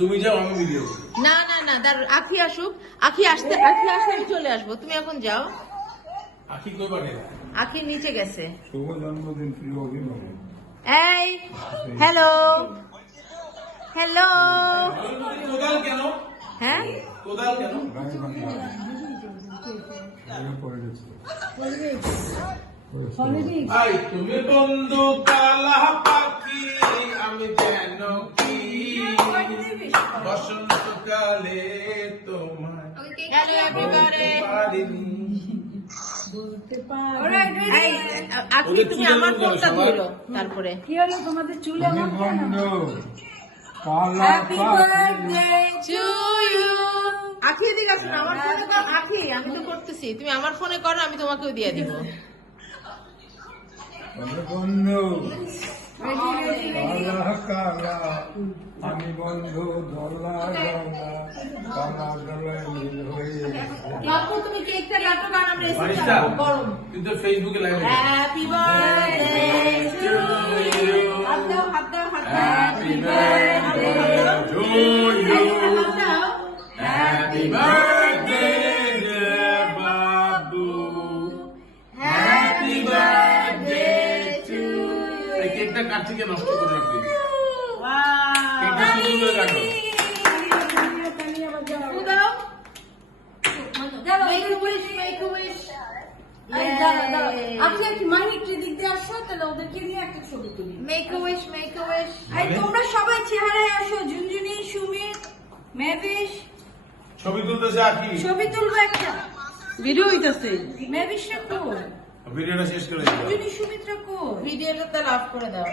তুমি যাও, আমি ভিডিও। না না না, আখি আসুক, আখি আসলে চলে আসবো, তুমি এখন যাও। আখি কই পারে? আখি নিচে গেছে। শুভ জন্মদিন প্রিয় অভিভাবক। এই হ্যালো হ্যালো। কোদাল কেন? হ্যাঁ কোদাল কেন? গায়ে বাংলা গায়ে পড়ে গেছে। ভাই তুমি বন্ধু কালা পাখি, আমি যেন কি বসন্তকালে তোমায় হ্যালো এভরিবডি। পারিনি। আখি তুমি আমার ফোনটা ধরো, তারপরে কি হলো তোমাদের চুলে তুমি আমার কেন? বন্ধু কালা হ্যাপি পাখি। Birthday to you. আখি এদিকে আসো না, আমার ফোনে তো আখি, আমি তো করতেছি, তুমি আমার ফোনে করো, আমি তোমাকেও দিয়ে দিব। তুমি বন্ধু কালা কালা, আমি বন্ধু ধলা ধলা, কালা ধলায় নীল হয়ে গেছে। বাপু তুমি কেকটা কাটো, কারণ আমরা এসে বারিস্তা, যাবো গরম। কিন্তু ফেসবুকে লাইভ আছে। Happy birthday to you. হাত দাও হাত দাও হাত দাও। Happy birthday to you. হাত দাও। Happy birthday dear Babu. Happy birthday to you. এই কেকটা কাটছি কে নষ্ট করে রাখবি? কেকটা সুন্দর করে কাটো। ফু দাও। Make a wish, make a wish. আপনি কি মানিকটি দিক দিয়ে আসো, তাহলে ওদেরকে নিয়ে একটা ছবি তুলি। Make a wish, make a wish. এই তোমরা সবাই চেহারায় আসো, ঝুনঝুনি, সুমিত, মেভিশ, ছবি তুলতেছে আখি। ছবি তুলবো একটা। ভিডিও হইতাছে। মেভিশরা কো, ভিডিওটা শেষ করে দিও। ঝুনঝুনি, সুমিত্রা কো। ভিডিওটা তো লাভ করে দাও।